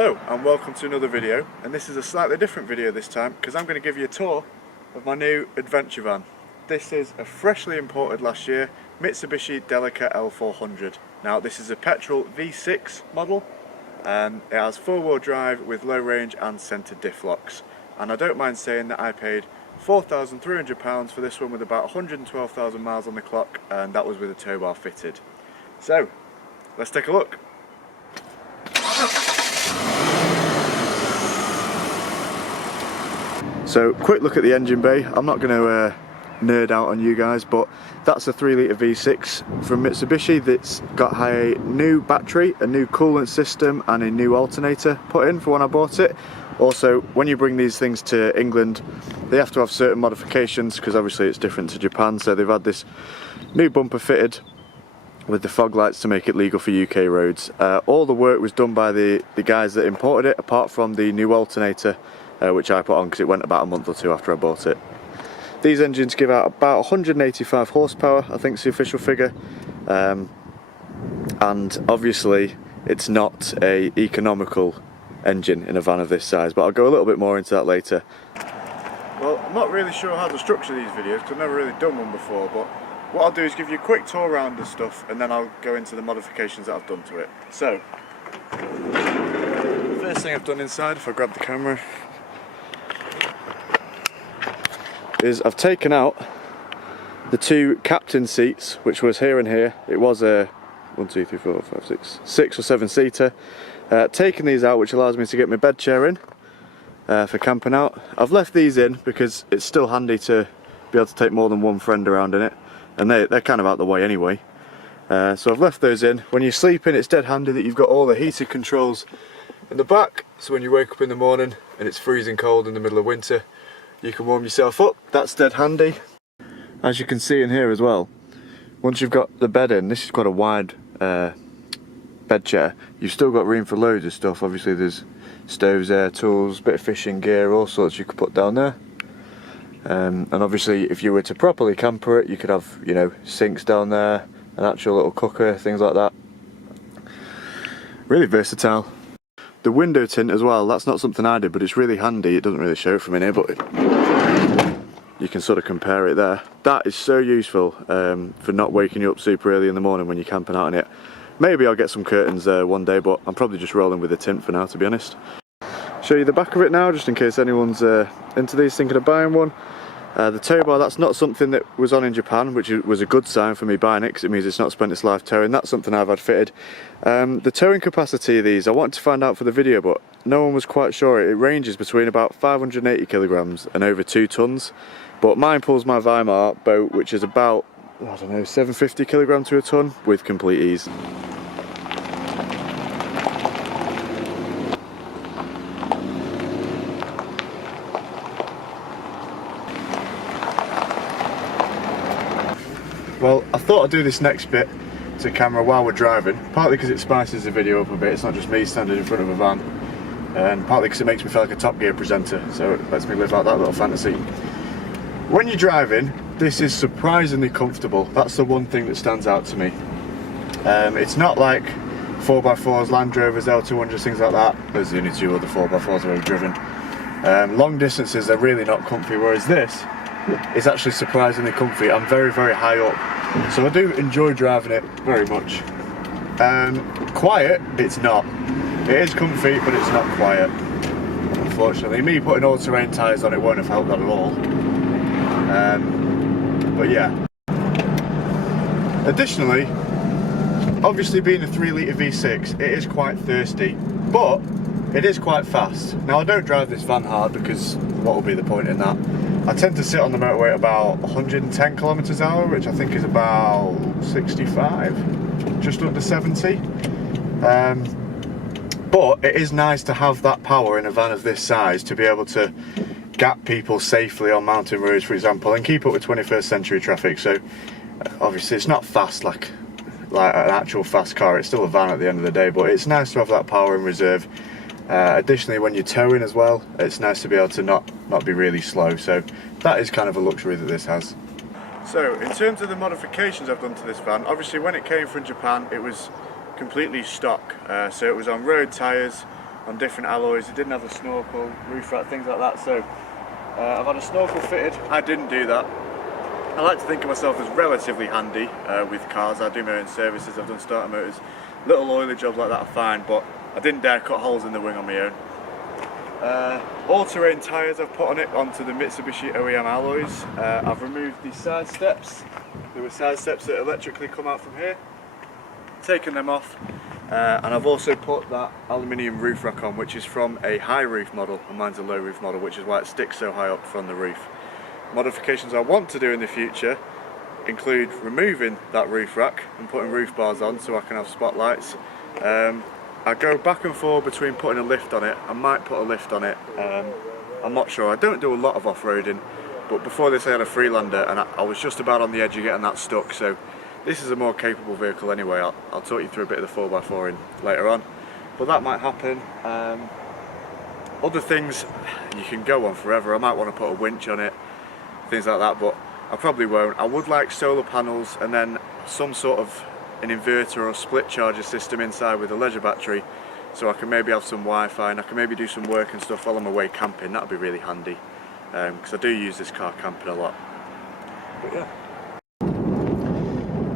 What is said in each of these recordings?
Hello and welcome to another video, and this is a slightly different video this time because I'm going to give you a tour of my new adventure van. This is a freshly imported last year Mitsubishi Delica L400. Now this is a petrol V6 model and it has 4-wheel drive with low range and centre diff locks, and I don't mind saying that I paid £4,300 for this one with about 112,000 miles on the clock, and that was with a tow bar fitted. So let's take a look. So, quick look at the engine bay. I'm not going to nerd out on you guys, but that's a 3-litre V6 from Mitsubishi that's got a new battery, a new coolant system and a new alternator put in for when I bought it. Also, when you bring these things to England, they have to have certain modifications because obviously it's different to Japan. So they've had this new bumper fitted with the fog lights to make it legal for UK roads. All the work was done by the guys that imported it, apart from the new alternator, which I put on because it went about a month or two after I bought it. These engines give out about 185 horsepower, I think is the official figure, and obviously it's not an economical engine in a van of this size, but I'll go a little bit more into that later. Well, I'm not really sure how to structure these videos because I've never really done one before, but what I'll do is give you a quick tour around the stuff and then I'll go into the modifications that I've done to it. So, first thing I've done inside, if I grab the camera, is I've taken out the two captain seats, which was here and here. It was a 6 or 7 seater. Taken these out, which allows me to get my bed chair in for camping out. I've left these in because it's still handy to be able to take more than one friend around in it, and they're kind of out the way anyway. So I've left those in. When you're sleeping, it's dead handy that you've got all the heated controls in the back, so when you wake up in the morning and it's freezing cold in the middle of winter, you can warm yourself up. That's dead handy. As you can see in here as well, once you've got the bed in, this is quite a wide bed chair, you've still got room for loads of stuff. Obviously there's stoves there, tools, bit of fishing gear, all sorts you could put down there. And obviously if you were to properly camper it, you could have, you know, sinks down there, an actual little cooker, things like that. Really versatile. The window tint as well, that's not something I did, but it's really handy. It doesn't really show from in here, but you can sort of compare it there. That is so useful for not waking you up super early in the morning when you're camping out in it. Maybe I'll get some curtains one day, but I'm probably just rolling with the tint for now, to be honest. Show you the back of it now, just in case anyone's into these, thinking of buying one. The tow bar, that's not something that was on in Japan, which was a good sign for me buying it, because it means it's not spent its life towing. That's something I've had fitted. The towing capacity of these, I wanted to find out for the video, but no one was quite sure. It ranges between about 580 kilograms and over 2 tons. But mine pulls my Weimar boat, which is about, I don't know, 750 kilograms to a ton, with complete ease. Well, I thought I'd do this next bit to camera while we're driving, partly because it spices the video up a bit. It's not just me standing in front of a van, and partly because it makes me feel like a Top Gear presenter, so it lets me live out that little fantasy. When you're driving, this is surprisingly comfortable. That's the one thing that stands out to me. It's not like 4x4s, Land Rovers, L200s, things like that. Those are the only 2 other 4x4s I've ever driven. Long distances are really not comfy, whereas this is actually surprisingly comfy. I'm very, very high up, so I do enjoy driving it very much. Quiet, it's not. It is comfy, but it's not quiet, unfortunately. Me putting all-terrain tyres on it won't have helped that at all. But yeah. Additionally, obviously being a 3-litre V6, it is quite thirsty, but it is quite fast. Now I don't drive this van hard because what will be the point in that? I tend to sit on the motorway at about 110 kilometers an hour, which I think is about 65, just under 70. But it is nice to have that power in a van of this size to be able to gap people safely on mountain roads, for example, and keep up with 21st century traffic. So obviously it's not fast like an actual fast car, it's still a van at the end of the day, but it's nice to have that power in reserve. Additionally, when you're towing as well, it's nice to be able to not be really slow, so that is kind of a luxury that this has. So in terms of the modifications I've done to this van, obviously when it came from Japan it was completely stock, so it was on road tyres on different alloys. It didn't have a snorkel, roof rack, things like that. So I've had a snorkel fitted. I didn't do that. I like to think of myself as relatively handy with cars. I do my own services, I've done starter motors. Little oily jobs like that are fine, but I didn't dare cut holes in the wing on my own. All-terrain tyres I've put on it onto the Mitsubishi OEM alloys. I've removed the side steps. There were side steps that electrically come out from here. Taken them off. And I've also put that aluminium roof rack on, which is from a high roof model, and mine's a low roof model, which is why it sticks so high up from the roof. Modifications I want to do in the future include removing that roof rack and putting roof bars on so I can have spotlights. I go back and forth between putting a lift on it. I might put a lift on it, I'm not sure. I don't do a lot of off-roading, but before this I had a Freelander and I was just about on the edge of getting that stuck, so this is a more capable vehicle anyway. I'll talk you through a bit of the 4x4 later on, but that might happen. Other things you can go on forever. I might want to put a winch on it, things like that, but I probably won't. I would like solar panels and then some sort of an inverter or split charger system inside with a leisure battery, so I can maybe have some Wi-Fi and I can maybe do some work and stuff while I'm away camping. That would be really handy, because I do use this car camping a lot. But yeah.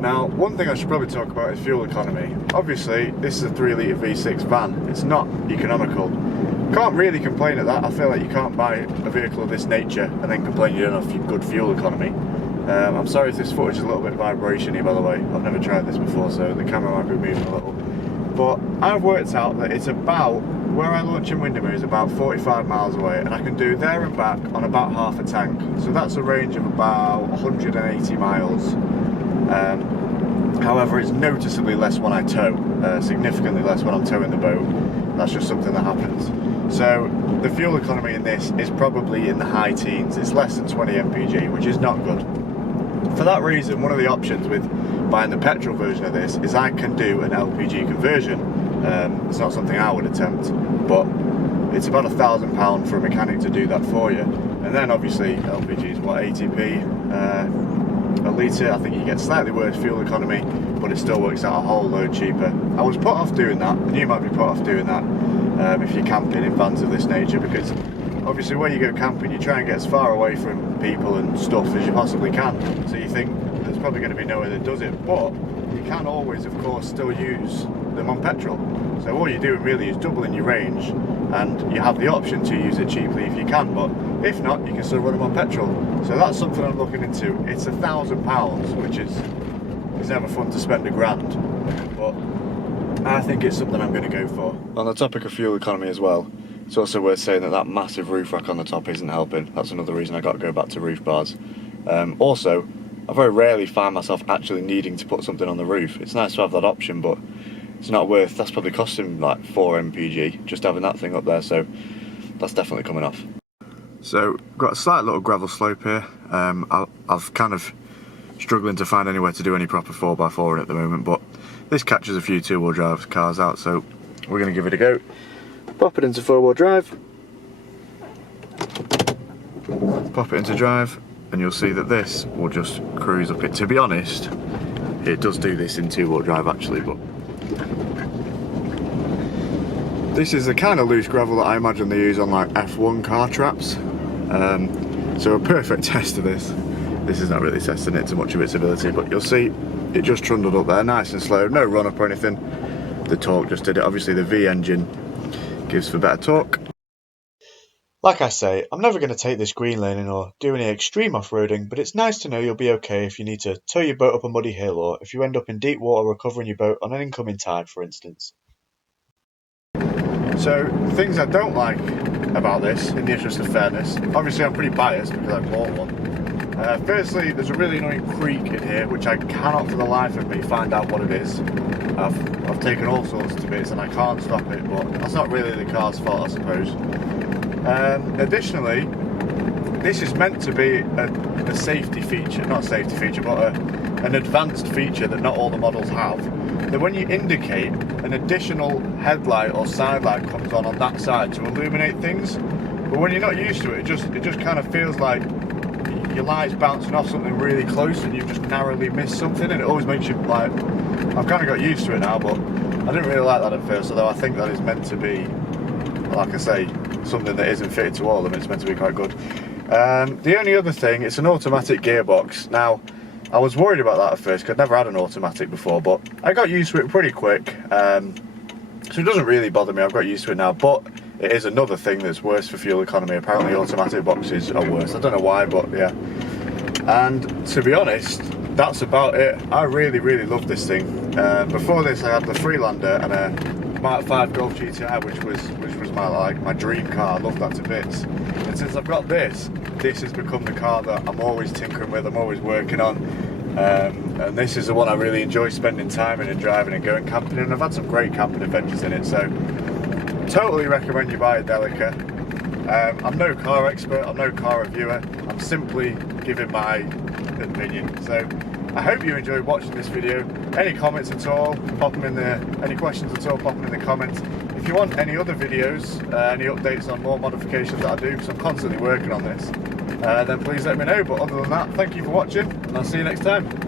Now, one thing I should probably talk about is fuel economy. Obviously, this is a 3 litre V6 van. It's not economical. Can't really complain at that. I feel like you can't buy a vehicle of this nature and then complain you don't have good fuel economy. I'm sorry if this footage is a little bit vibration-y, by the way. I've never tried this before, so the camera might be moving a little. But I've worked out that it's about, where I launch in Windermere is about 45 miles away, and I can do there and back on about half a tank. So that's a range of about 180 miles. However, it's noticeably less when I tow, significantly less when I'm towing the boat. That's just something that happens. So the fuel economy in this is probably in the high teens. It's less than 20 mpg, which is not good. For that reason, one of the options with buying the petrol version of this is I can do an LPG conversion. It's not something I would attempt, but it's about £1,000 for a mechanic to do that for you. And then obviously LPG is what, 80p a litre. I think you get slightly worse fuel economy, but it still works out a whole load cheaper. I was put off doing that, and you might be put off doing that if you're camping in vans of this nature, because obviously when you go camping you try and get as far away from people and stuff as you possibly can, so you think there's probably going to be nowhere that does it, but you can always of course still use them on petrol. So all you're doing really is doubling your range, and you have the option to use it cheaply if you can, but if not, you can still run them on petrol. So that's something I'm looking into. It's £1,000, which is never fun to spend £1,000, but I think it's something I'm going to go for. On the topic of fuel economy as well, it's also worth saying that that massive roof rack on the top isn't helping. That's another reason I got to go back to roof bars. Also, I very rarely find myself actually needing to put something on the roof. It's nice to have that option, but it's not worth, that's probably costing like 4 mpg just having that thing up there, so that's definitely coming off. So, got a slight little gravel slope here. I've kind of struggling to find anywhere to do any proper 4x4 at the moment, but this catches a few two-wheel drive cars out, so we're going to give it a go. Pop it into 4-wheel drive, pop it into drive, and you'll see that this will just cruise up it. To be honest, it does do this in 2-wheel drive actually, but this is the kind of loose gravel that I imagine they use on like F1 car traps. So a perfect test of this. This is not really testing it to much of its ability, but you'll see it just trundled up there nice and slow, no run up or anything. The torque just did it. Obviously the V engine gives for better torque. Like I say, I'm never going to take this green laning or do any extreme off-roading, but it's nice to know you'll be okay if you need to tow your boat up a muddy hill, or if you end up in deep water recovering your boat on an incoming tide, for instance. So, things I don't like about this, in the interest of fairness, obviously I'm pretty biased because I bought one. Firstly, there's a really annoying creak in here, which I cannot for the life of me find out what it is. I've taken all sorts to bits and I can't stop it, but that's not really the car's fault, I suppose. Additionally, this is meant to be a safety feature, not a safety feature, but an advanced feature that not all the models have. That when you indicate, an additional headlight or side light comes on that side to illuminate things. But when you're not used to it, it just kind of feels like your light's bouncing off something really close and you've just narrowly missed something, and it always makes you like, I've kind of got used to it now, but I didn't really like that at first, although I think that is meant to be like I say, something that isn't fitted to all of them. It's meant to be quite good. The only other thing, it's an automatic gearbox. Now, I was worried about that at first because I'd never had an automatic before, but I got used to it pretty quick. So it doesn't really bother me, I've got used to it now, but it is another thing that's worse for fuel economy. Apparently automatic boxes are worse. I don't know why, but yeah. And to be honest, that's about it. I really, really love this thing. Before this, I had the Freelander and a Mark 5 Golf GTI, which was my dream car. I love that to bits. And since I've got this has become the car that I'm always tinkering with, I'm always working on. And this is the one I really enjoy spending time in and driving and going camping in. And I've had some great camping adventures in it, so totally recommend you buy a Delica. I'm no car expert, I'm no car reviewer, I'm simply giving my opinion. So I hope you enjoyed watching this video. Any comments at all, pop them in there. Any questions at all, pop them in the comments. If you want any other videos, any updates on more modifications that I do, because I'm constantly working on this, then please let me know. But other than that, thank you for watching, and I'll see you next time.